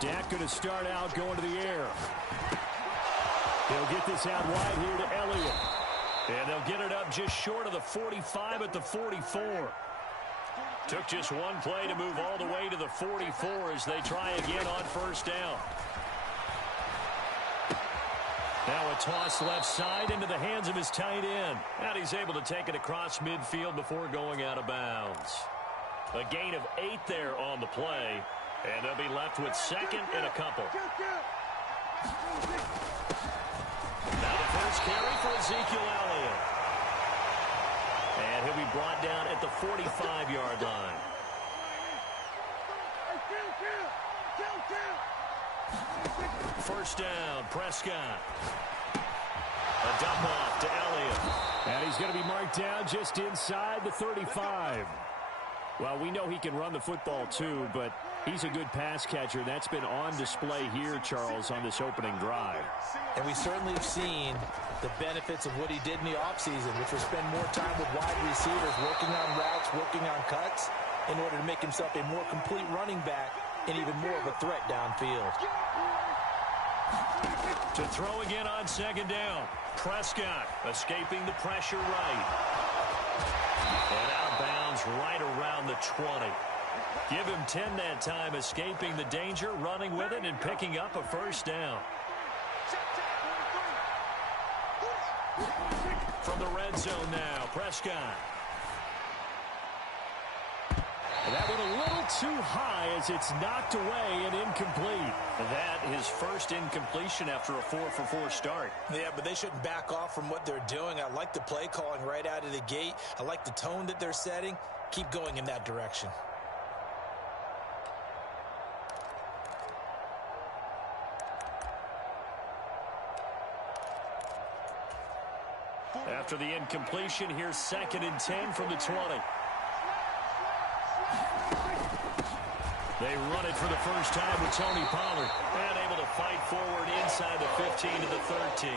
Dak going to start out going to the air. He'll get this out wide here to Elliott. And they'll get it up just short of the 45 at the 44. Took just one play to move all the way to the 44 as they try again on first down. Now a toss left side into the hands of his tight end. And he's able to take it across midfield before going out of bounds. A gain of 8 there on the play. And they'll be left with second and a couple. Now the first carry for Ezekiel Elliott. And he'll be brought down at the 45-yard line. First down, Prescott. A dump off to Elliott. And he's going to be marked down just inside the 35. Well, we know he can run the football too, but he's a good pass catcher. That's been on display here, Charles, on this opening drive. And we certainly have seen the benefits of what he did in the offseason, which was spend more time with wide receivers, working on routes, working on cuts, in order to make himself a more complete running back and even more of a threat downfield. To throw again on second down. Prescott escaping the pressure right. And out of bounds right around the 20. Give him 10 that time, escaping the danger, running with it, and picking up a first down. From the red zone now, Prescott. And that went a little too high as it's knocked away and incomplete. That his first incompletion after a 4-for-4 start. Yeah, but they shouldn't back off from what they're doing. I like the play calling right out of the gate. I like the tone that they're setting. Keep going in that direction. After the incompletion, here's 2nd and 10 from the 20. They run it for the first time with Tony Pollard. And able to fight forward inside the 15 to the 13.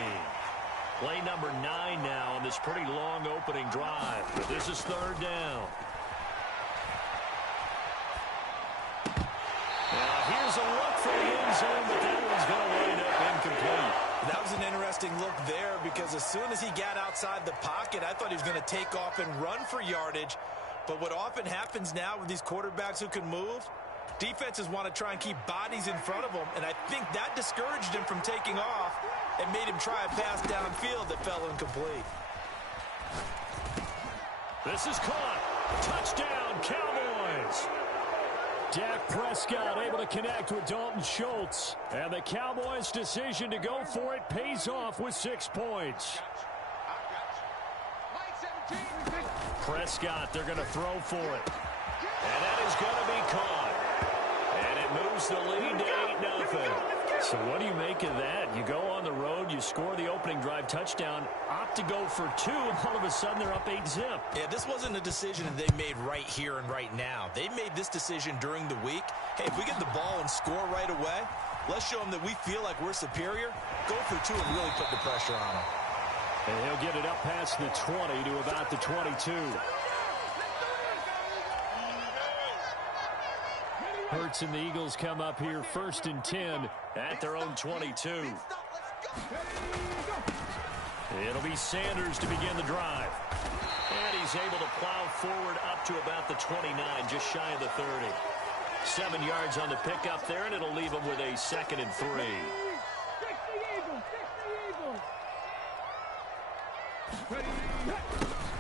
Play number 9 now on this pretty long opening drive. But this is 3rd down. Now here's a look for the end zone, but that one's going to wind up incomplete. That was an interesting look there because as soon as he got outside the pocket, I thought he was going to take off and run for yardage. But what often happens now with these quarterbacks who can move, defenses want to try and keep bodies in front of them, and I think that discouraged him from taking off and made him try a pass downfield that fell incomplete. This is caught. Touchdown, Cowboys. Dak Prescott able to connect with Dalton Schultz. And the Cowboys' decision to go for it pays off with 6 points. Prescott, they're going to throw for it. And that is going to be caught. And it moves the lead to 8-0. So what do you make of that? You go on the road, you score the opening drive touchdown, opt to go for 2, and all of a sudden they're up 8-zip. Yeah, this wasn't a decision that they made right here and right now. They made this decision during the week. Hey, if we get the ball and score right away, let's show them that we feel like we're superior. Go for 2 and really put the pressure on them. And he'll get it up past the 20 to about the 22. Hurts and the Eagles come up here 1st and 10 at their own 22. It'll be Sanders to begin the drive. And he's able to plow forward up to about the 29, just shy of the 30. 7 yards on the pickup there, and it'll leave him with a 2nd and 3.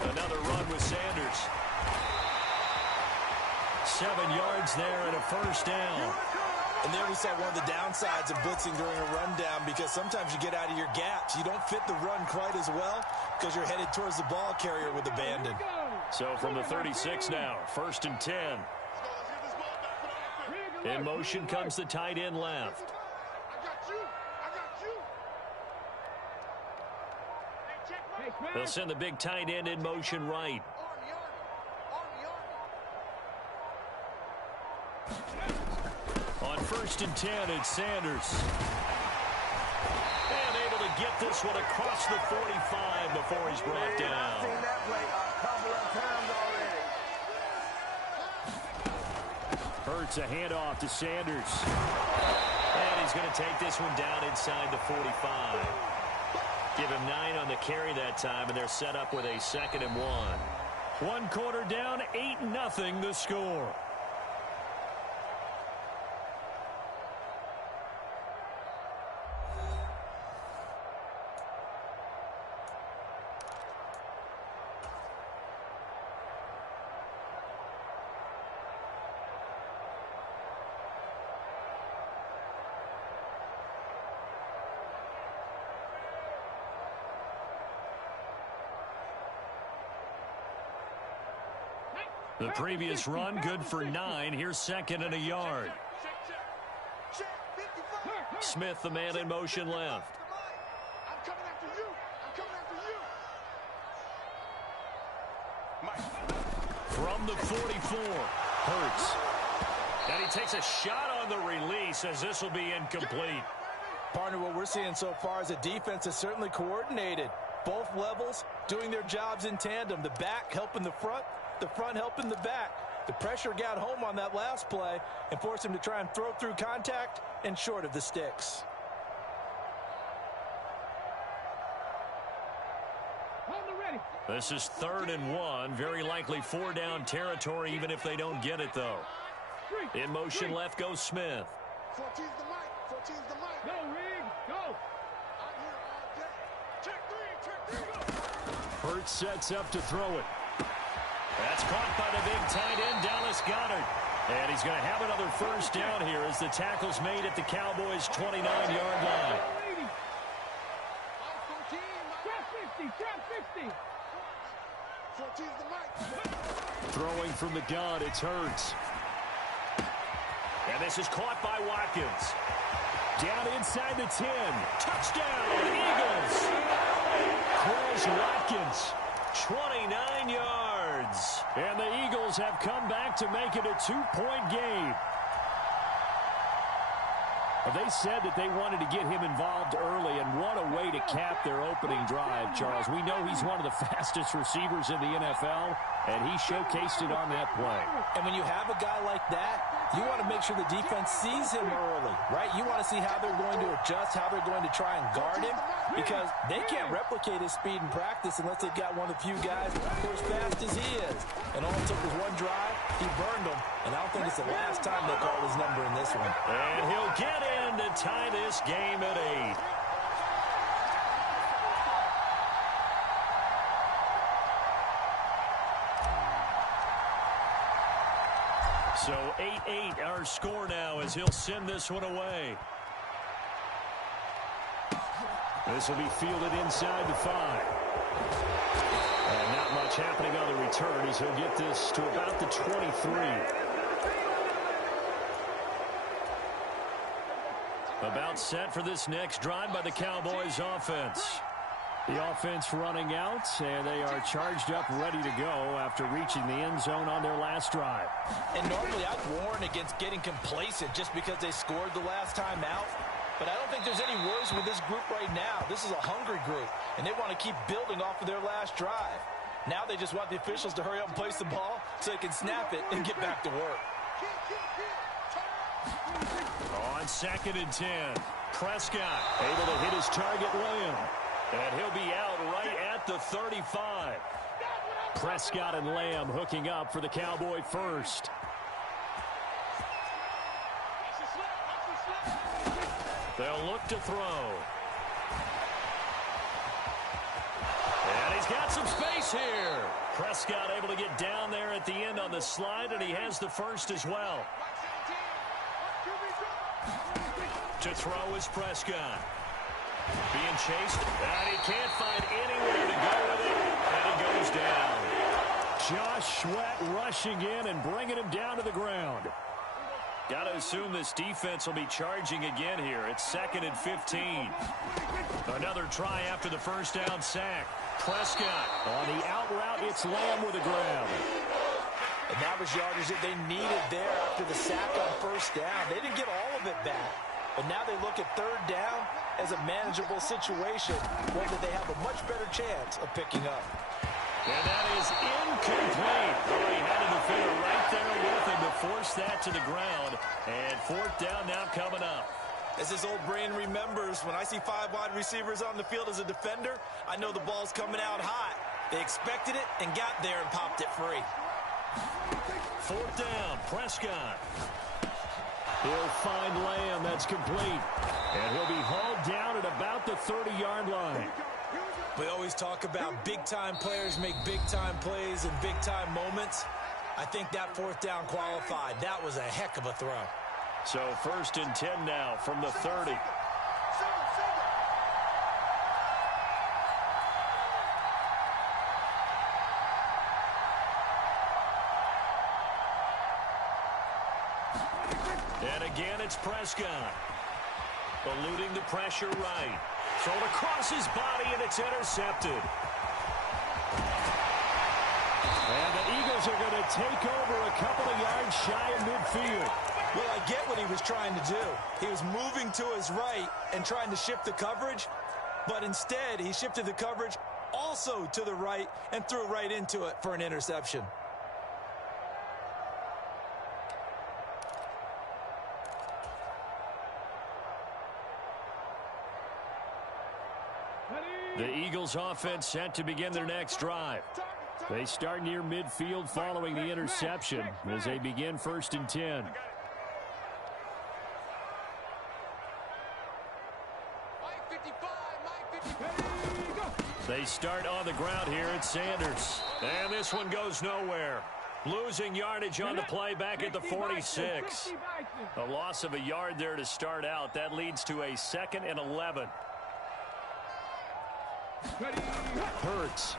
Another run with Sanders. 7 yards there and a first down. And there we saw one of the downsides of blitzing during a rundown because sometimes you get out of your gaps. You don't fit the run quite as well because you're headed towards the ball carrier with abandon. So from the 36 now, 1st and 10. In motion comes the tight end left. They'll send the big tight end in motion right. On 1st and 10, it's Sanders. And able to get this one across the 45 before he's brought down. I've seen that play a couple of times already. Hurts a handoff to Sanders. And he's going to take this one down inside the 45. Give him 9 on the carry that time, and they're set up with a 2nd and 1. 1 quarter down, 8-0 the score. The previous run, good for 9. Here's 2nd and a yard. Smith, the man in motion left. From the 44, Hurts. And he takes a shot on the release as this will be incomplete. Partner, what we're seeing so far is the defense is certainly coordinated. Both levels doing their jobs in tandem. The back helping the front helping the back. The pressure got home on that last play and forced him to try and throw through contact and short of the sticks. This is 3rd and 1. Very likely 4-down territory, even if they don't get it, though. In motion left goes Smith. 14's the mic. 14's the mic. Go, Rig. Go. I'm here all day. Check 3. Go. Hurts sets up to throw it. That's caught by the big tight end, Dallas Goedert. And he's going to have another 1st down here as the tackle's made at the Cowboys' 29-yard line. Throwing from the gun, it's Hurts. And this is caught by Watkins. Down inside the 10. Touchdown, Eagles. Chris Watkins, 29 yards. And the Eagles have come back to make it a 2-point game. They said that they wanted to get him involved early, and what a way to cap their opening drive, Charles. We know he's one of the fastest receivers in the NFL, and he showcased it on that play. And when you have a guy like that, you want to make sure the defense sees him early, right? You want to see how they're going to adjust, how they're going to try and guard him, because they can't replicate his speed in practice unless they've got one of the few guys who are as fast as he is. And all it took was one drive. He burned them, and I don't think it's the last time they called his number in this one. And he'll get in to tie this game at 8. So 8-8 our score now as he'll send this one away. This will be fielded inside the 5. And not much happening on the return as he'll get this to about the 23. About set for this next drive by the Cowboys offense. The offense running out, and they are charged up, ready to go after reaching the end zone on their last drive. And normally I'd warn against getting complacent just because they scored the last time out. But I don't think there's any worries with this group right now. This is a hungry group, and they want to keep building off of their last drive. Now they just want the officials to hurry up and place the ball so they can snap it and get back to work. On 2nd and 10, Prescott able to hit his target, Lamb. And he'll be out right at the 35. Prescott and Lamb hooking up for the Cowboy first. They'll look to throw. And he's got some space here. Prescott able to get down there at the end on the slide, and he has the first as well. To throw is Prescott. Being chased, and he can't find anywhere to go with it, and it goes down. Josh Sweat rushing in and bringing him down to the ground. Got to assume this defense will be charging again here. It's 2nd and 15. Another try after the 1st down sack. Prescott on the out route. It's Lamb with a grab. And that was yardage that they needed there after the sack on 1st down. They didn't get all of it back. But now they look at 3rd down as a manageable situation, one that they have a much better chance of picking up. And that is incomplete. Oh, he had a defender right there with him to force force that to the ground. And fourth down now coming up. As this old brain remembers, when I see 5 wide receivers on the field as a defender, I know the ball's coming out hot. They expected it and got there and popped it free. Fourth down, Prescott. He'll find Lamb. That's complete. And he'll be hauled down at about the 30-yard line. We always talk about big-time players make big-time plays in big-time moments. I think that fourth down qualified. That was a heck of a throw. So first and 10 now from the 30. And again, it's Prescott. Eluding the pressure right. Thrown across his body, and it's intercepted. And the Eagles are going to take over a couple of yards shy of midfield. Well, I get what he was trying to do. He was moving to his right and trying to shift the coverage, but instead he shifted the coverage also to the right and threw right into it for an interception. The Eagles offense set to begin their next drive. They start near midfield following the interception as they begin first and 10. They start on the ground here at Sanders. And this one goes nowhere. Losing yardage on the play back at the 46. A loss of a yard there to start out. That leads to a 2nd and 11. Hurts.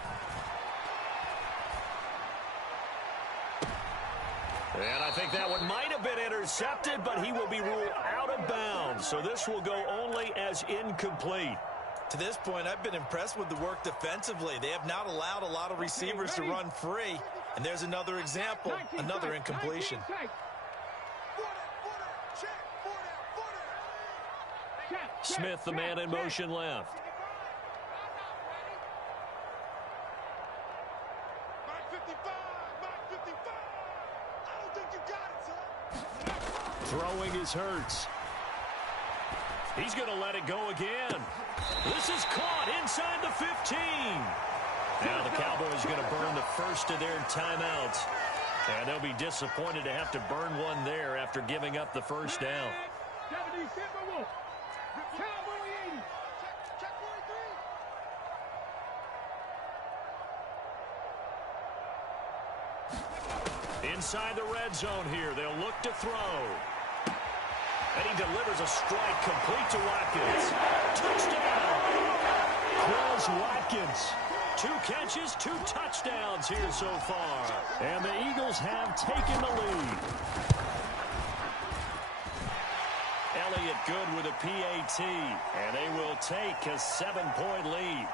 And I think that one might have been intercepted, but he will be ruled out of bounds. So this will go only as incomplete. To this point, I've been impressed with the work defensively. They have not allowed a lot of receivers to run free. And there's another example, another incompletion. Smith, the man in motion left. Throwing is Hurts. He's going to let it go again. This is caught inside the 15. Now the Cowboys going to burn the first of their timeouts. And they'll be disappointed to have to burn one there after giving up the first down. Inside the red zone here, they'll look to throw. And he delivers a strike complete to Watkins. Touchdown! Chris Watkins. 2 catches, 2 touchdowns here so far. And the Eagles have taken the lead. Elliott good with a PAT. And they will take a 7-point lead.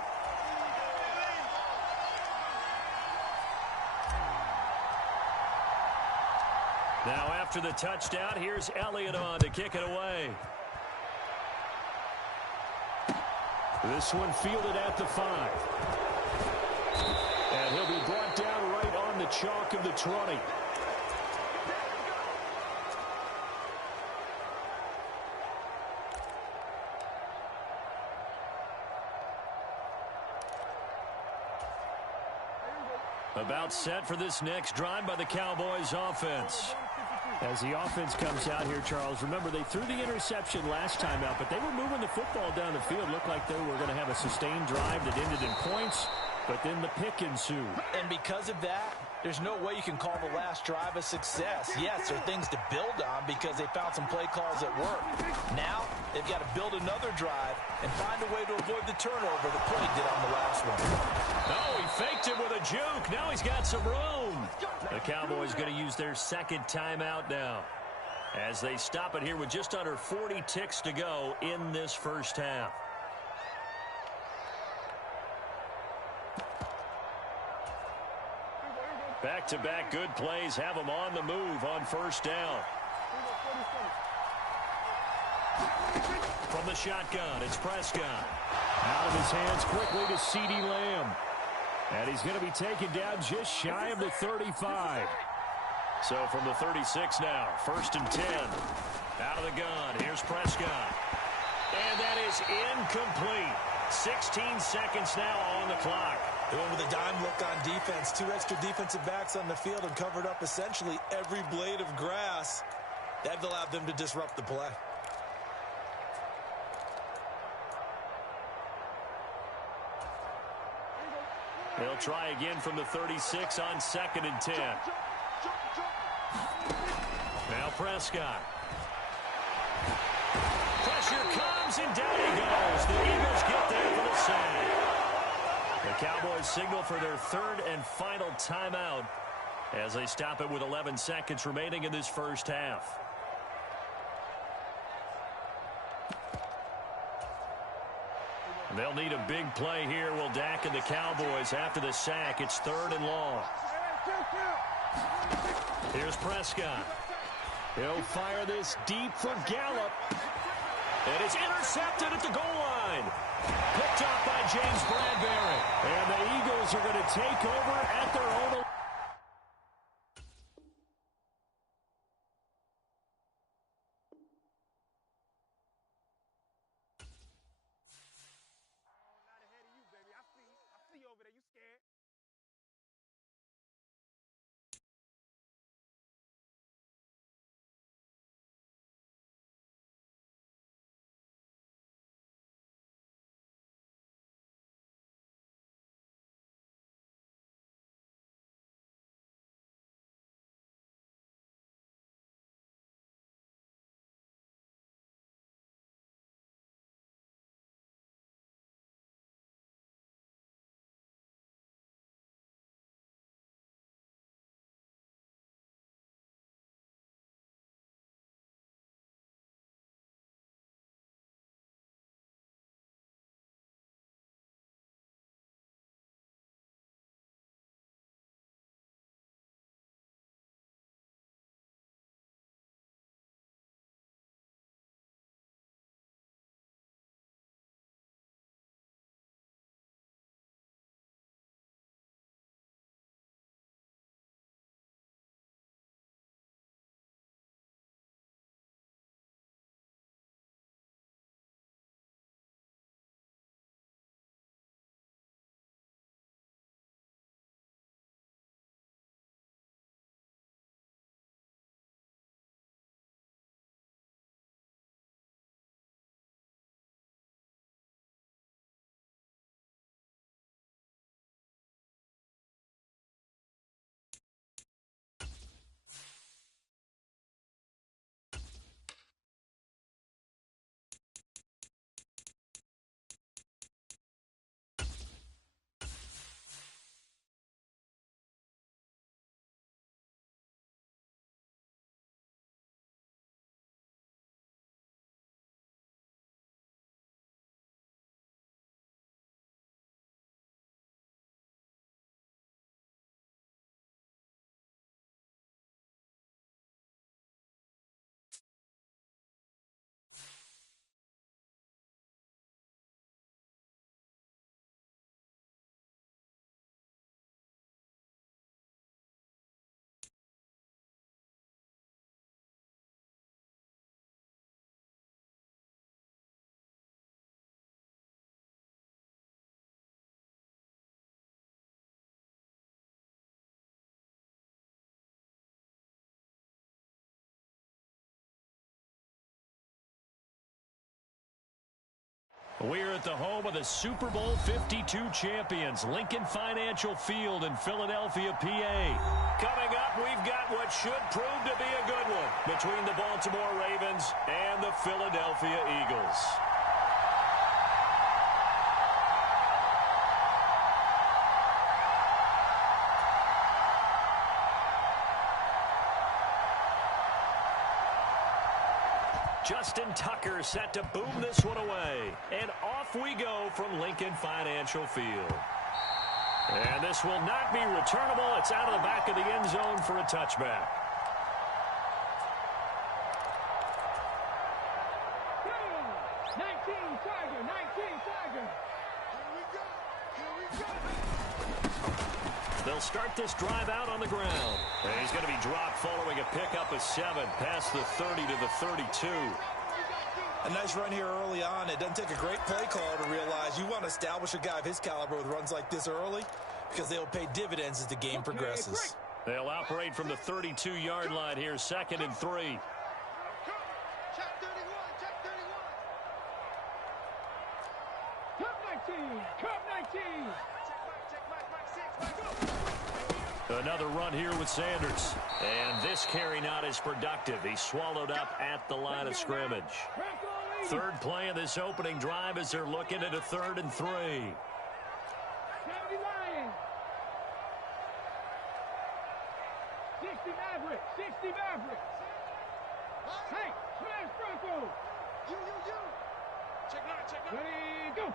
Now after the touchdown, here's Elliott on to kick it away. This one fielded at the 5. And he'll be brought down right on the chalk of the 20. About set for this next drive by the Cowboys offense. As the offense comes out here, Charles, remember they threw the interception last time out, but they were moving the football down the field. Looked like they were going to have a sustained drive that ended in points, but then the pick ensued. And because of that, there's no way you can call the last drive a success. Yes, there are things to build on because they found some play calls at work. Now, they've got to build another drive and find a way to avoid the turnover the play did on the last one. Oh, he faked it with a juke. Now he's got some room. The Cowboys going to use their second timeout now as they stop it here with just under 40 ticks to go in this first half. Back-to-back good plays have them on the move on first down. From the shotgun, it's Prescott. Out of his hands quickly to CeeDee Lamb. And he's going to be taken down just shy of the 35. So from the 36 now, 1st and 10. Out of the gun, here's Prescott. And that is incomplete. 16 seconds now on the clock. They went with a dime look on defense. 2 extra defensive backs on the field and covered up essentially every blade of grass. That allowed them to disrupt the play. They'll try again from the 36 on 2nd and 10. Now Prescott. Pressure comes and down he goes. The Eagles get there for the sack. The Cowboys signal for their 3rd and final timeout as they stop it with 11 seconds remaining in this first half. They'll need a big play here, will Dak and the Cowboys. After the sack, it's 3rd and long. Here's Prescott. He'll fire this deep for Gallup. And it's intercepted at the goal line. Picked up by James Bradbury. And the Eagles are going to take over at their own. We're at the home of the Super Bowl 52 champions, Lincoln Financial Field in Philadelphia, PA. Coming up, we've got what should prove to be a good one between the Baltimore Ravens and the Philadelphia Eagles. Justin Tucker set to boom this one away. And off we go from Lincoln Financial Field. And this will not be returnable. It's out of the back of the end zone for a touchback. They'll start this drive out on the ground. And he's going to be dropped following a pickup of 7 past the 30 to the 32. A nice run here early on. It doesn't take a great play caller to realize you want to establish a guy of his caliber with runs like this early because they'll pay dividends as the game progresses. They'll operate from the 32-yard line here, 2nd and 3. Check 31, check 31. Cup 19. Check Mike 6. Another run here with Sanders. And this carry not as productive. He's swallowed up at the line of scrimmage. 3rd play of this opening drive as they're looking at a 3rd and 3. 60 Maverick. Hey, smash Bronco. You. Check 9. Ready, go.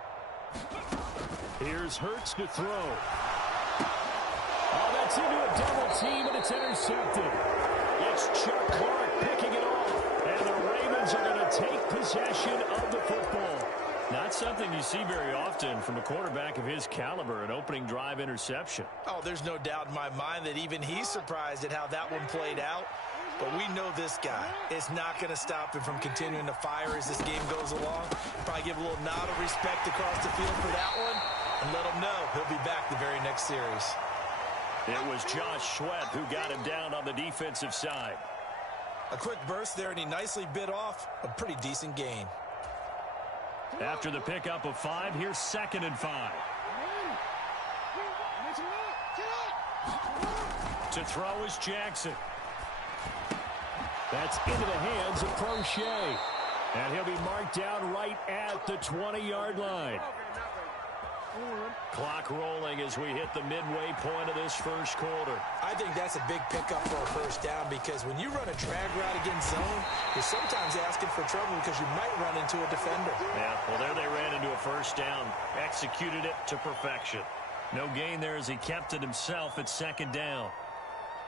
Here's Hurts to throw. Oh, that's into a double team, and it's intercepted. It's Chuck Clark picking it off. And the Ravens are going to take possession of the football. Not something you see very often from a quarterback of his caliber, an opening drive interception. Oh, there's no doubt in my mind that even he's surprised at how that one played out. But we know this guy is not going to stop him from continuing to fire as this game goes along. Probably give a little nod of respect across the field for that one and let him know he'll be back the very next series. It was Josh Sweat who got him down on the defensive side. A quick burst there, and he nicely bit off a pretty decent gain. After the pickup of 5, here's 2nd and 5. To throw is Jackson. That's into the hands of Prochet. And he'll be marked down right at the 20-yard line. Clock rolling as we hit the midway point of this first quarter. I think that's a big pickup for a first down because when you run a drag route against zone, you're sometimes asking for trouble because you might run into a defender. Yeah, well, there they ran into a first down. Executed it to perfection. No gain there as he kept it himself at 2nd down.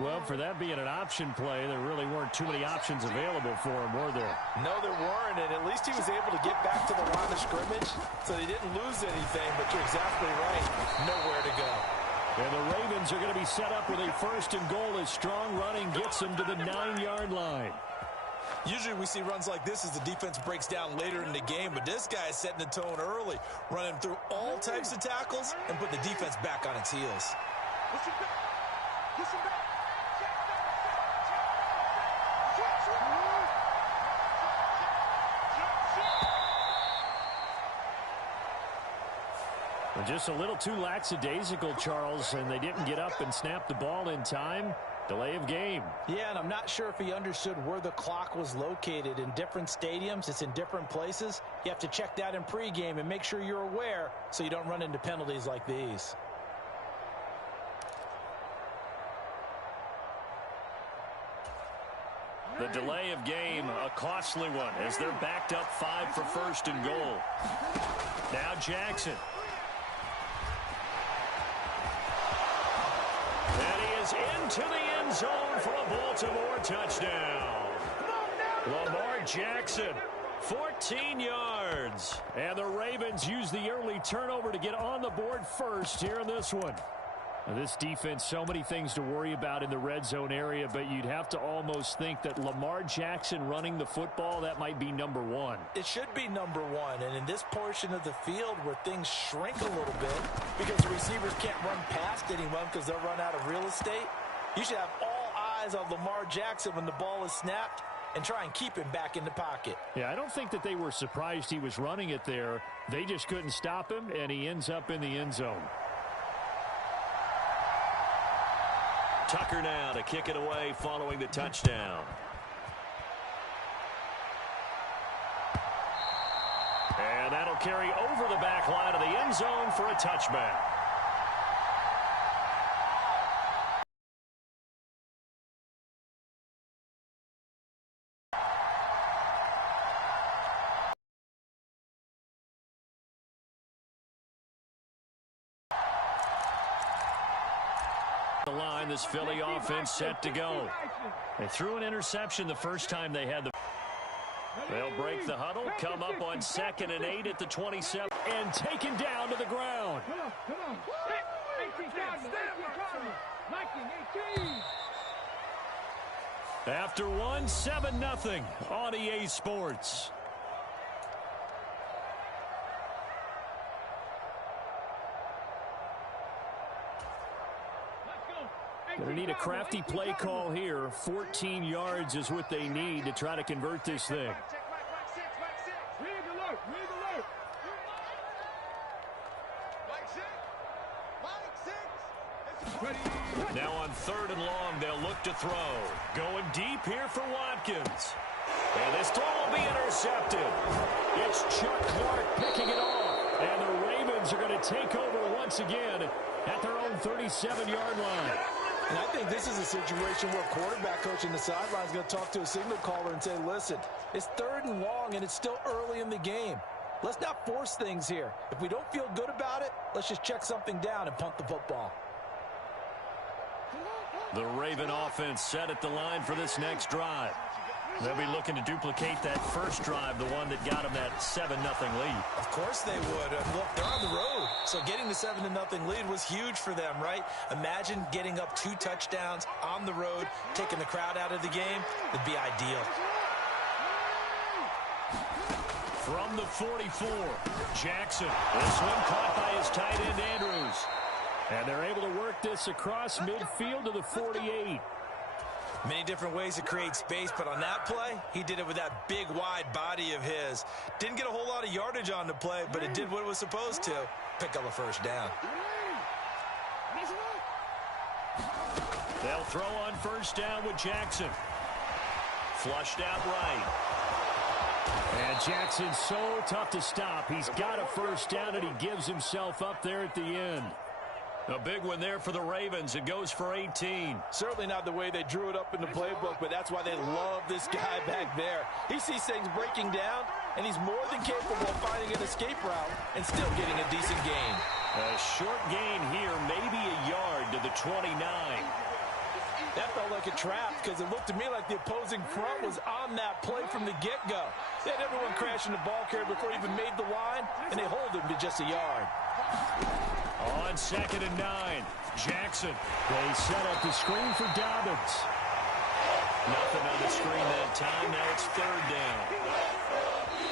Well, for that being an option play, there really weren't too many options available for him, were there? No, there weren't, and at least he was able to get back to the line of scrimmage, so they didn't lose anything, but you're exactly right, nowhere to go. And the Ravens are going to be set up with a 1st and goal as strong running gets them to the 9-yard line. Usually we see runs like this as the defense breaks down later in the game, but this guy is setting the tone early, running through all types of tackles and putting the defense back on its heels. Listen back. Just a little too lackadaisical, Charles, and they didn't get up and snap the ball in time. Delay of game. Yeah, and I'm not sure if he understood where the clock was located. In different stadiums, it's in different places. You have to check that in pregame and make sure you're aware so you don't run into penalties like these. The delay of game, a costly one, as they're backed up 5 for 1st and goal. Now Jackson. And he is into the end zone for a Baltimore touchdown. Lamar Jackson, 14 yards. And the Ravens use the early turnover to get on the board first here in this one. Now, this defense, so many things to worry about in the red zone area, but you'd have to almost think that Lamar Jackson running the football, that might be number 1. It should be number 1, and in this portion of the field where things shrink a little bit because the receivers can't run past anyone because they'll run out of real estate, you should have all eyes on Lamar Jackson when the ball is snapped and try and keep him back in the pocket. Yeah, I don't think that they were surprised he was running it there. They just couldn't stop him, and he ends up in the end zone. Tucker now to kick it away following the touchdown. And that'll carry over the back line of the end zone for a touchback. The line, this Philly offense set to go. They threw an interception the first time they had the... They'll break the huddle, come up on 2nd and 8 at the 27, and taken down to the ground. After one, 7-0 on EA Sports. Going to need a crafty play call here. 14 yards is what they need to try to convert this thing. Now on 3rd and long, they'll look to throw. Going deep here for Watkins. And this throw will be intercepted. It's Chuck Clark picking it off. And the Ravens are going to take over once again at their own 37-yard line. And I think this is a situation where quarterback coach in the sideline is going to talk to a signal caller and say, listen, it's 3rd and long and it's still early in the game. Let's not force things here. If we don't feel good about it, let's just check something down and punt the football. The Raven offense set at the line for this next drive. They'll be looking to duplicate that first drive, the one that got them that 7-0 lead. Of course they would. Look, they're on the road. So getting the 7-0 lead was huge for them, right? Imagine getting up 2 touchdowns on the road, taking the crowd out of the game. It'd be ideal. From the 44, Jackson. This one caught by his tight end, Andrews. And they're able to work this across midfield to the 48. Many different ways to create space, but on that play, he did it with that big, wide body of his. Didn't get a whole lot of yardage on the play, but it did what it was supposed to. Pick up a first down. They'll throw on first down with Jackson. Flushed out right. And Jackson's so tough to stop. He's got a first down, and he gives himself up there at the end. A big one there for the Ravens. It goes for 18. Certainly not the way they drew it up in the playbook, but that's why they love this guy back there. He sees things breaking down, and he's more than capable of finding an escape route and still getting a decent gain. A short gain here, maybe a yard to the 29. That felt like a trap because it looked to me like the opposing front was on that play from the get-go. They had everyone crashing the ball carrier before he even made the line, and they hold him to just a yard. On 2nd and 9, Jackson. They set up the screen for Dobbins. Nothing on the screen that time. Now it's 3rd down.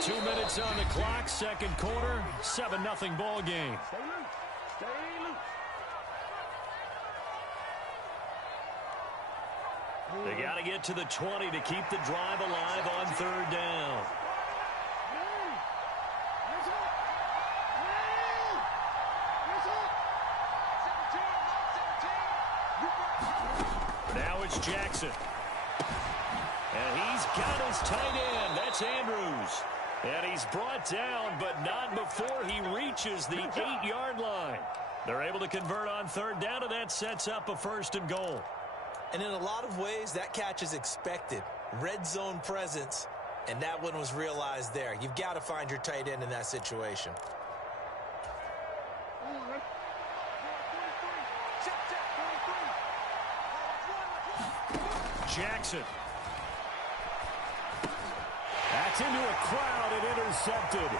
2 minutes on the clock, 2nd quarter, 7-0 ball game. They got to get to the 20 to keep the drive alive on 3rd down. Now it's Jackson. And he's got his tight end. That's Andrews. And he's brought down, but not before he reaches the 8-yard line. They're able to convert on 3rd down, and that sets up a 1st and goal. And in a lot of ways, that catch is expected. Red zone presence, and that one was realized there. You've got to find your tight end in that situation. Jackson. That's into a crowd and intercepted.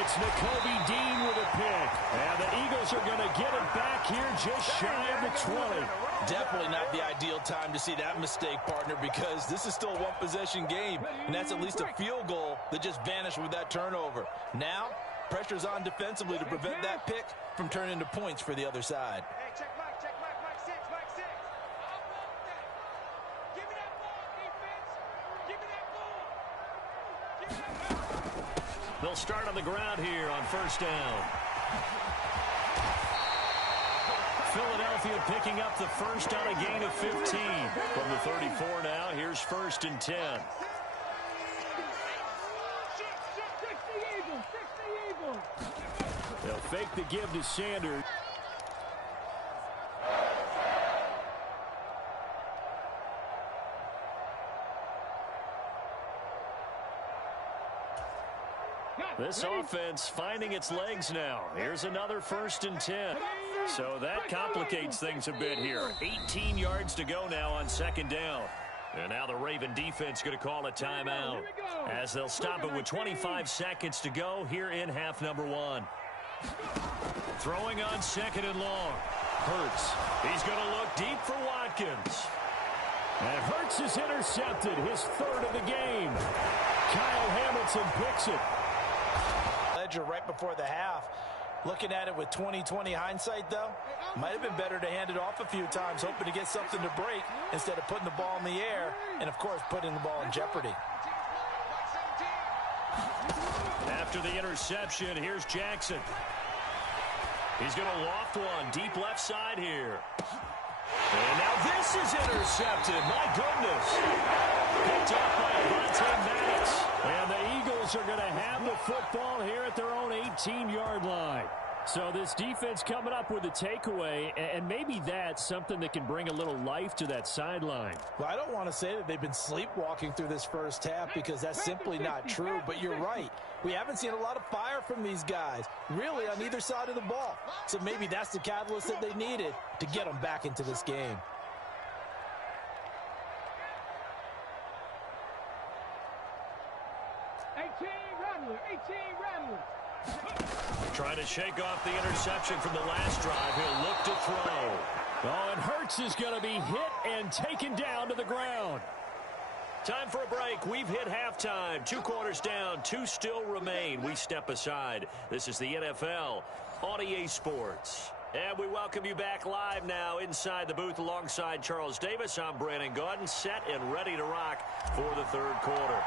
It's Nakobe Dean with a pick. And the Eagles are going to get it back here just shy of the 20. Definitely not the ideal time to see that mistake, partner, because this is still a one-possession game, and that's at least a field goal that just vanished with that turnover. Now, pressure's on defensively to prevent that pick from turning into points for the other side. Hey, check Mike 6, Mike 6. I want that. Give me that ball, defense. Give me that ball. Give me that ball. They'll start on the ground here on 1st down. Philadelphia picking up the first on a gain of 15. From the 34 now, here's 1st and 10. They'll fake the give to Sanders. This offense finding its legs now. Here's another 1st and 10. So that complicates things a bit here. 18 yards to go now on 2nd down. And now the Raven defense going to call a timeout as they'll stop it with 25 seconds to go here in half number 1. Throwing on second and long. Hurts. He's going to look deep for Watkins. And Hurts is intercepted, his third of the game. Kyle Hamilton picks it. Ledger right before the half. Looking at it with 20/20 hindsight, though, might have been better to hand it off a few times, hoping to get something to break instead of putting the ball in the air and, of course, putting the ball in jeopardy. After the interception, here's Jackson. He's going to loft one deep left side here. And now this is intercepted. My goodness. Picked up by Avonte Maddox. And the Eagles are going to have the football here at their own 18-yard line. So this defense coming up with a takeaway, and maybe that's something that can bring a little life to that sideline. Well, I don't want to say that they've been sleepwalking through this first half because that's simply not true, but you're right. We haven't seen a lot of fire from these guys, really, on either side of the ball. So maybe that's the catalyst that they needed to get them back into this game. Trying to shake off the interception from the last drive. He'll look to throw. Oh, and Hurts is going to be hit and taken down to the ground. Time for a break. We've hit halftime. 2 quarters down. 2 still remain. We step aside. This is the NFL on EA Sports. And we welcome you back live now inside the booth alongside Charles Davis. I'm Brandon Gaudin, set and ready to rock for the third quarter.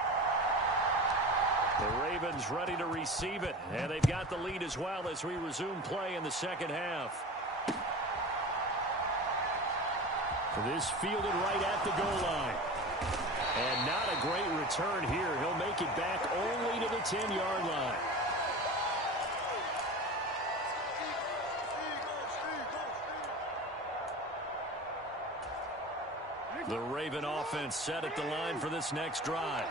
The Ravens ready to receive it, and they've got the lead as well as we resume play in the second half. This fielded right at the goal line. And not a great return here. He'll make it back only to the 10-yard line. The Raven offense set at the line for this next drive.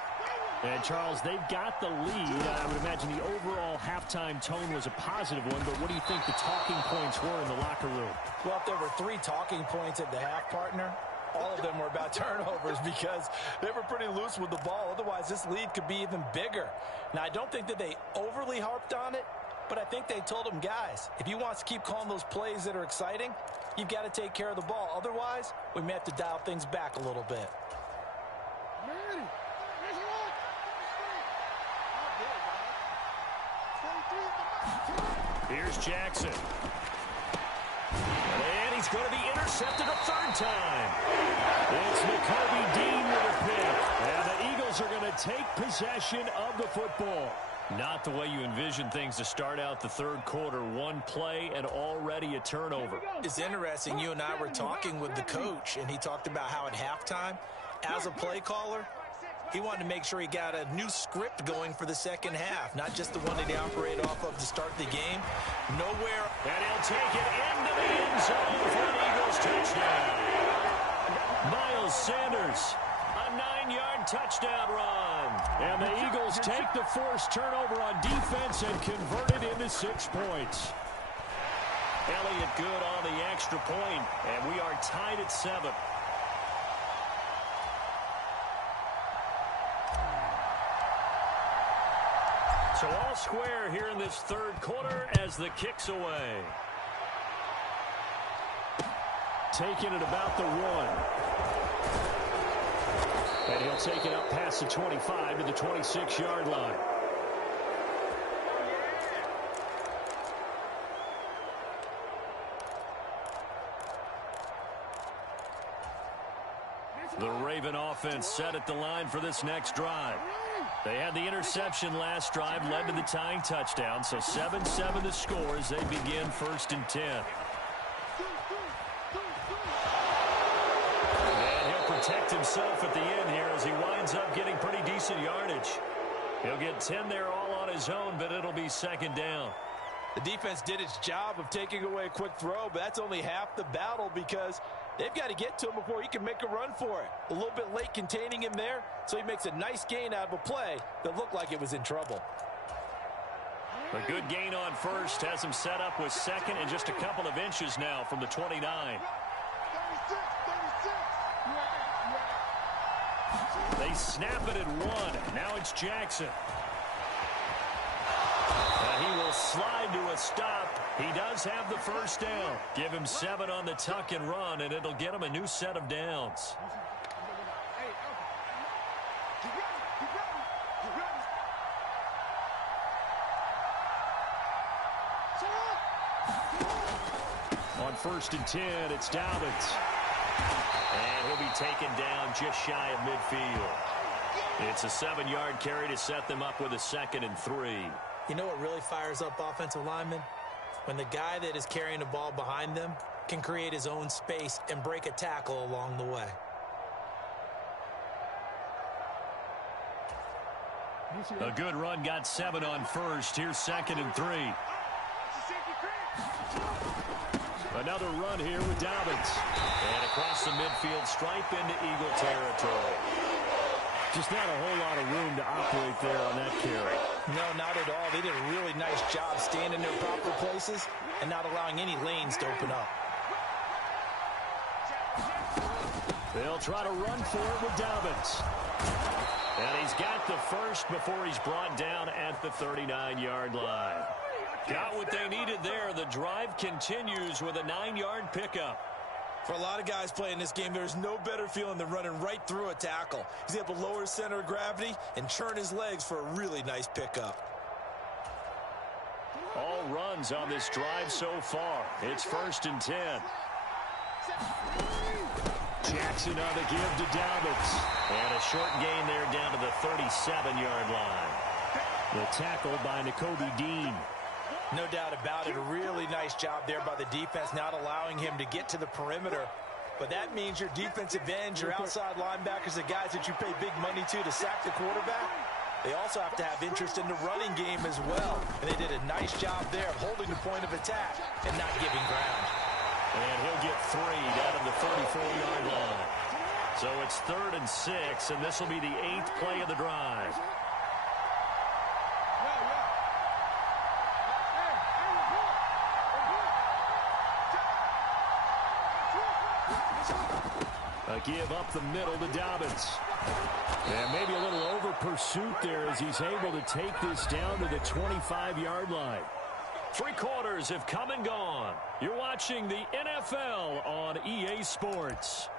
And, Charles, they've got the lead. I would imagine the overall halftime tone was a positive one, but what do you think the talking points were in the locker room? Well, if there were 3 talking points at the half, partner, all of them were about turnovers because they were pretty loose with the ball. Otherwise, this lead could be even bigger. Now, I don't think that they overly harped on it, but I think they told them, guys, if you want to keep calling those plays that are exciting, you've got to take care of the ball. Otherwise, we may have to dial things back a little bit. Here's Jackson. And he's going to be intercepted a third time. It's McCarby Dean with a pick. And the Eagles are going to take possession of the football. Not the way you envision things to start out the third quarter. One play and already a turnover. It's interesting. You and I were talking with the coach, and he talked about how at halftime, as a play caller, he wanted to make sure he got a new script going for the second half, not just the one that he operated off of to start the game. Nowhere. And he'll take it into the end zone for an Eagles touchdown. Miles Sanders, a 9-yard touchdown run. And the Eagles take the forced turnover on defense and convert it into 6 points. Elliott good on the extra point, and we are tied at 7. So all square here in this third quarter as the kick's away. Taking it about the 1. And he'll take it up past the 25 to the 26-yard line. The Raven offense set at the line for this next drive. They had the interception last drive, led to the tying touchdown. So 7-7 the score as they begin 1st and 10. And he'll protect himself at the end here as he winds up getting pretty decent yardage. He'll get 10 there all on his own, but it'll be 2nd down. The defense did its job of taking away a quick throw, but that's only half the battle because they've got to get to him before he can make a run for it. A little bit late containing him there, so he makes a nice gain out of a play that looked like it was in trouble. A good gain on first has him set up with 2nd and just a couple of inches now from the 29. They snap it at 1. Now it's Jackson. And he will will slide to a stop. He does have the first down. Give him 7 on the tuck and run, and it'll get him a new set of downs. On 1st and 10, it's Dobbins. And he'll be taken down just shy of midfield. It's a 7-yard carry to set them up with a 2nd and 3. You know what really fires up offensive linemen? When the guy that is carrying the ball behind them can create his own space and break a tackle along the way. A good run got 7 on 1st. Here's 2nd and 3. Another run here with Dobbins. And across the midfield stripe into Eagle territory. Just not a whole lot of room to operate there on that carry. No, not at all. They did a really nice job staying in their proper places and not allowing any lanes to open up. They'll try to run for it with Dobbins. And he's got the first before he's brought down at the 39-yard line. Got what they needed there. The drive continues with a 9-yard pickup. For a lot of guys playing this game, there's no better feeling than running right through a tackle. He's able to lower his center of gravity and churn his legs for a really nice pickup. All runs on this drive so far. It's 1st and 10. Jackson on the give to Dobbins. And a short gain there down to the 37-yard line. The tackle by Nakobe Dean. No doubt about it. A really nice job there by the defense, not allowing him to get to the perimeter. But that means your defensive ends, your outside linebackers, the guys that you pay big money to sack the quarterback, they also have to have interest in the running game as well. And they did a nice job there of holding the point of attack and not giving ground. And he'll get 3 down at the 34-yard line. So it's 3rd and 6, and this will be the 8th play of the drive. A give up the middle to Dobbins. And maybe a little over pursuit there as he's able to take this down to the 25-yard line. 3 quarters have come and gone. You're watching the NFL on EA Sports.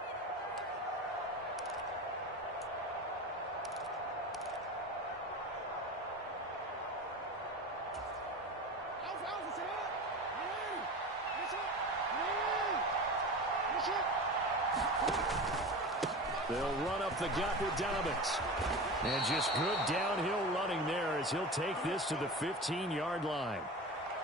They'll run up the gut with Dobbins. And just good downhill running there as he'll take this to the 15-yard line.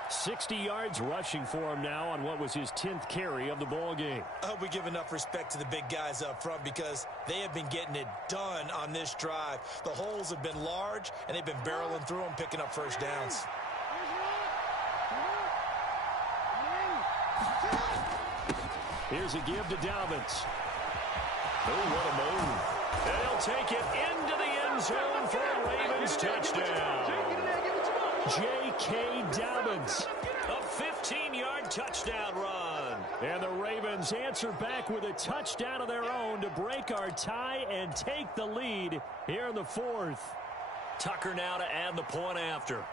60 yards rushing for him now on what was his 10th carry of the ball game. I hope we give enough respect to the big guys up front because they have been getting it done on this drive. The holes have been large, and they've been barreling through them, picking up first downs. Here's a give to Dobbins. Oh, what a move. And he'll take it into the end zone for a Ravens touchdown. J.K. Dobbins, a 15-yard touchdown run. And the Ravens answer back with a touchdown of their own to break our tie and take the lead here in the 4th. Tucker now to add the point after.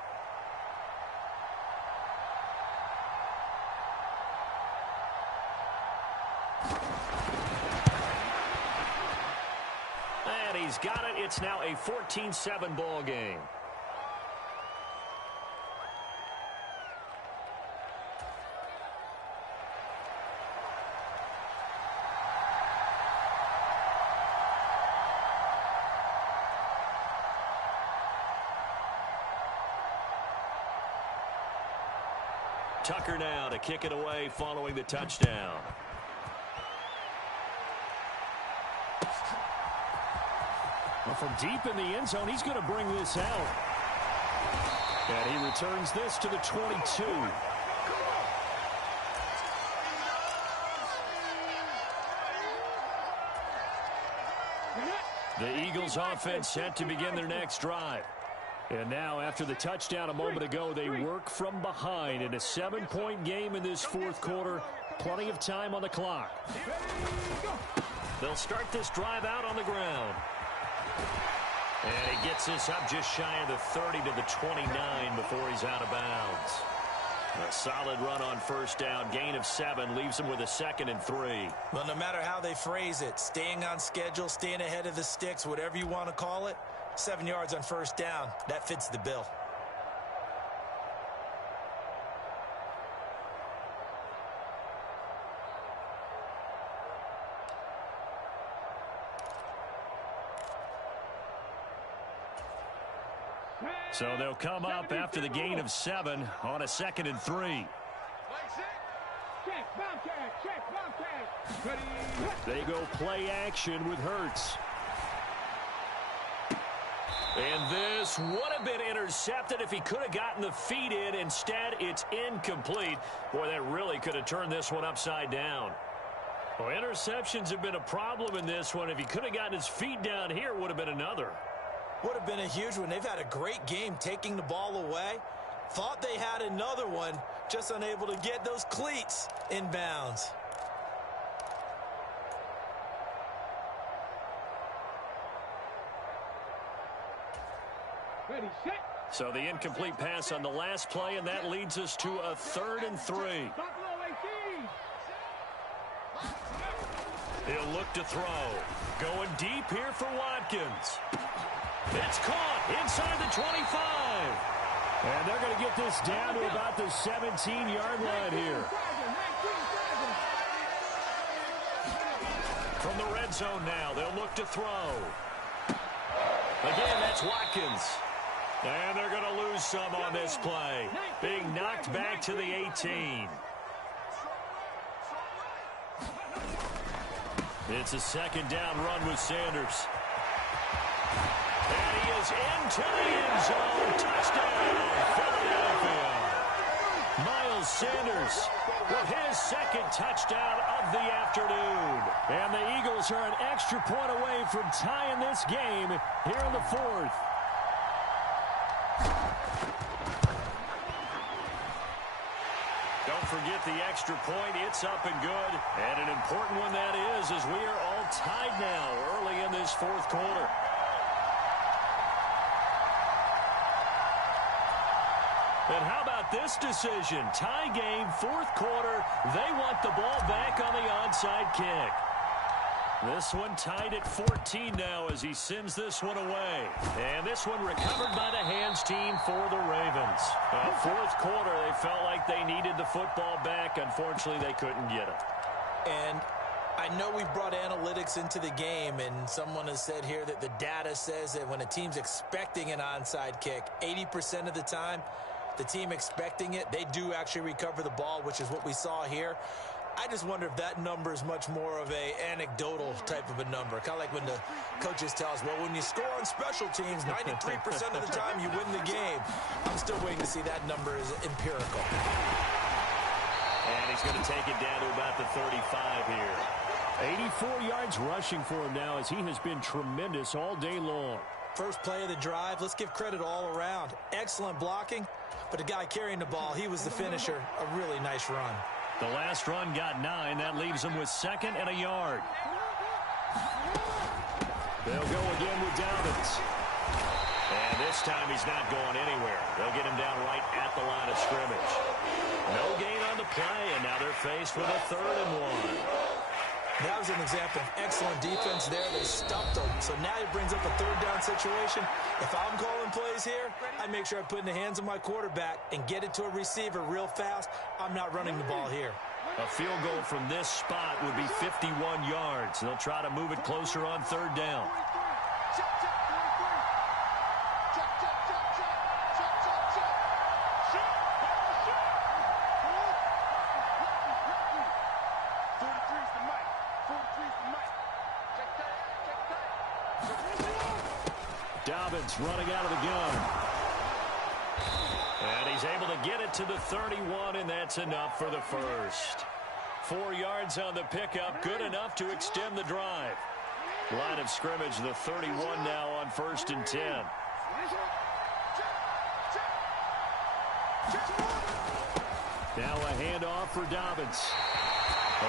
And he's got it. It's now a 14-7 ball game. Tucker now to kick it away following the touchdown. Well, from deep in the end zone, he's going to bring this out. And he returns this to the 22. The Eagles offense set to begin their next drive. And now, after the touchdown a moment ago, they work from behind in a 7-point game in this 4th quarter. Plenty of time on the clock. They'll start this drive out on the ground. And he gets this up just shy of the 30 to the 29 before he's out of bounds. A solid run on first down. Gain of 7 leaves him with a 2nd and 3. Well, no matter how they phrase it, staying on schedule, staying ahead of the sticks, whatever you want to call it, 7 yards on first down, that fits the bill. So they'll come up after the gain of 7 on a 2nd and 3. They go play action with Hurts. And this would have been intercepted if he could have gotten the feet in. Instead, it's incomplete. Boy, that really could have turned this one upside down. Well, interceptions have been a problem in this one. If he could have gotten his feet down here, it would have been another. Would have been a huge one. They've had a great game taking the ball away. Thought they had another one, just unable to get those cleats in bounds. Ready, set. So the incomplete pass on the last play, and that leads us to a 3rd and 3. He'll look to throw. Going deep here for Watkins. It's caught inside the 25. And they're going to get this down to about the 17-yard line here. From the red zone now, they'll look to throw. Again, that's Watkins. And they're going to lose some on this play. Being knocked back to the 18. It's a 2nd down run with Sanders. And he is into the end zone. Touchdown, Philadelphia. Miles Sanders with his 2nd touchdown of the afternoon. And the Eagles are an extra point away from tying this game here in the 4th. Don't forget the extra point. It's up and good. And an important one that is, as we are all tied now early in this 4th quarter. And how about this decision? Tie game, 4th quarter. They want the ball back on the onside kick. This one tied at 14 now as he sends this one away. And this one recovered by the hands team for the Ravens. 4th quarter, they felt like they needed the football back. Unfortunately, they couldn't get it. And I know we brought analytics into the game, and someone has said here that the data says that when a team's expecting an onside kick, 80% of the time, the team expecting it, they do actually recover the ball, which is what we saw here. I just wonder if that number is much more of a anecdotal type of a number. Kind of like when the coaches tell us, well, when you score on special teams, 93% of the time you win the game. I'm still waiting to see that number is empirical. And he's going to take it down to about the 35 here. 84 yards rushing for him now as he has been tremendous all day long. First play of the drive, let's give credit all around. Excellent blocking, but the guy carrying the ball, he was the finisher. A really nice run. The last run got 9. That leaves him with 2nd and a yard. They'll go again with Dobbins. And this time he's not going anywhere. They'll get him down right at the line of scrimmage. No gain on the play, and now they're faced with a 3rd and 1. That was an example of excellent defense there. They stuffed them. So now it brings up a 3rd down situation. If I'm calling plays here, I make sure I put it in the hands of my quarterback and get it to a receiver real fast. I'm not running the ball here. A field goal from this spot would be 51 yards. They'll try to move it closer on 3rd down. Dobbins running out of the gun. And he's able to get it to the 31, and that's enough for the first. 4 yards on the pickup, good enough to extend the drive. Line of scrimmage, the 31 now on 1st and 10. Now a handoff for Dobbins.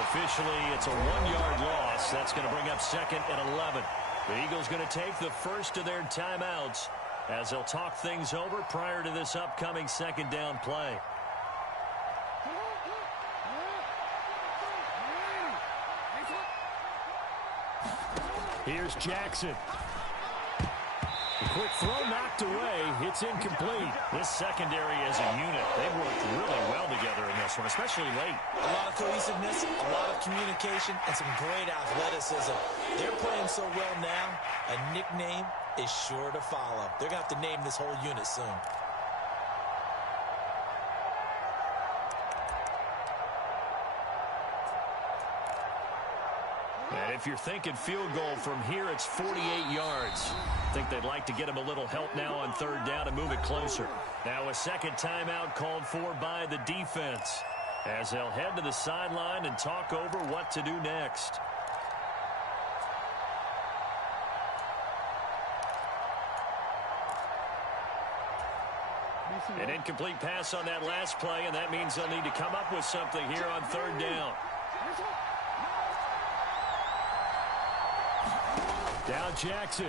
Officially, it's a 1-yard loss. That's going to bring up 2nd and 11. The Eagles going to take the first of their timeouts as they'll talk things over prior to this upcoming second down play. Here's Jackson. A quick throw knocked away. It's incomplete. This secondary as a unit, they've worked really well together in this one, especially late. A lot of cohesiveness, a lot of communication, and some great athleticism. They're playing so well now, a nickname is sure to follow. They're going to have to name this whole unit soon. And if you're thinking field goal from here, it's 48 yards. I think they'd like to get him a little help now on third down and move it closer. Now a second timeout called for by the defense as they'll head to the sideline and talk over what to do next. An incomplete pass on that last play, and that means they'll need to come up with something here on third down. Down Jackson.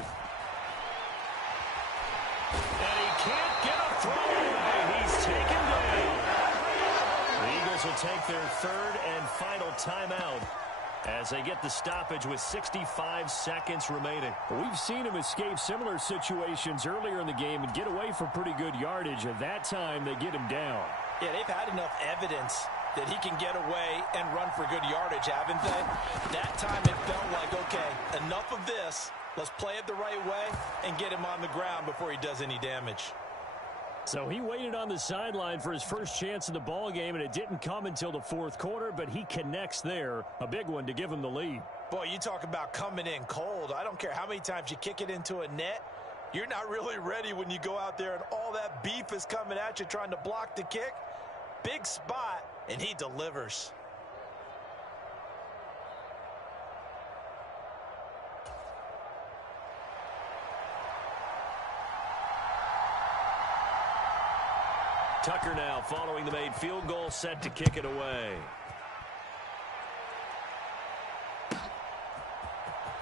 And he can't get a throw away. He's taken down. The Eagles will take their third and final timeout as they get the stoppage with 65 seconds remaining. We've seen him escape similar situations earlier in the game and get away from pretty good yardage. At that time, they get him down. Yeah, they've had enough evidence that he can get away and run for good yardage, haven't they? That time it felt like, okay, enough of this. Let's play it the right way and get him on the ground before he does any damage. So he waited on the sideline for his first chance in the ball game, and it didn't come until the fourth quarter, but he connects there. A big one to give him the lead. Boy, you talk about coming in cold. I don't care how many times you kick it into a net. You're not really ready when you go out there and all that beef is coming at you trying to block the kick. Big spot, and he delivers. Tucker now following the made field goal, set to kick it away.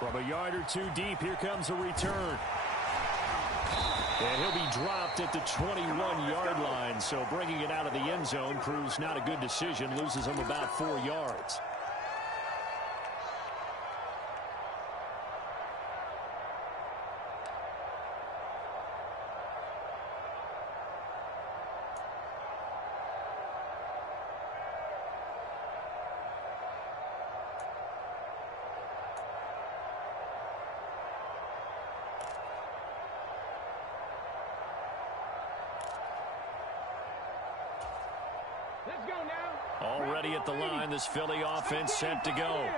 From a yard or two deep, here comes a return. And he'll be dropped at the 21-yard line, so bringing it out of the end zone proves not a good decision, loses him about 4 yards. Already at the line, this Philly offense set to go.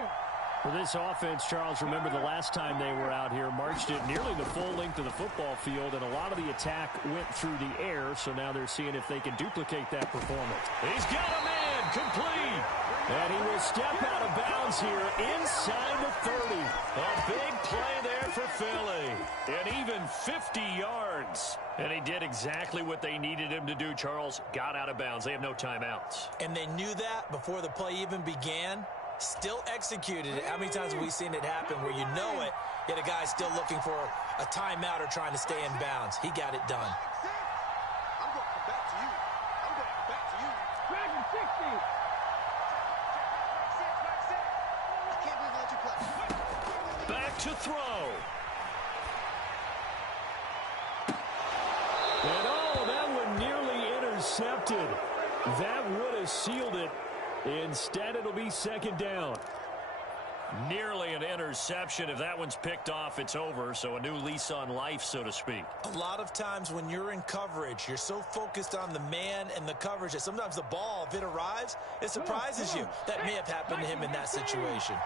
For this offense, Charles, remember the last time they were out here, marched it nearly the full length of the football field, and a lot of the attack went through the air, so now they're seeing if they can duplicate that performance. He's got a man, complete. And he will step out of bounds here inside the 30. A big play there for Philly. And even 50 yards. And he did exactly what they needed him to do, Charles. Got out of bounds. They have no timeouts. And they knew that before the play even began. Still executed it. How many times have we seen it happen where you know it, yet a guy's still looking for a timeout or trying to stay in bounds? He got it done. I'm going back to you. I'm going back to you. Dragon 60. I can't believe I let you play. Back to throw. And oh, that one nearly intercepted. That would have sealed it. Instead, it'll be second down. Nearly an interception. If that one's picked off, it's over. So a new lease on life, so to speak. A lot of times when you're in coverage, you're so focused on the man and the coverage that sometimes the ball, if it arrives, it surprises you. That may have happened to him in that situation.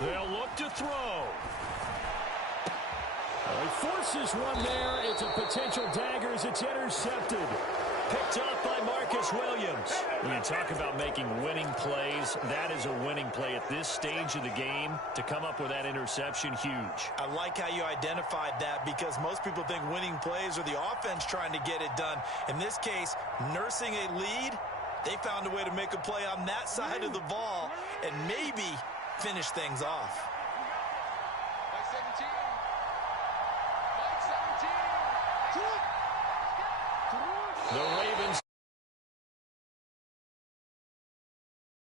They'll look to throw. He forces one there. It's a potential dagger as it's intercepted. Picked off by Marcus Williams. When you talk about making winning plays, that is a winning play at this stage of the game. To come up with that interception, huge. I like how you identified that because most people think winning plays are the offense trying to get it done. In this case, nursing a lead, they found a way to make a play on that side of the ball and maybe finish things off. By 17. By 17. The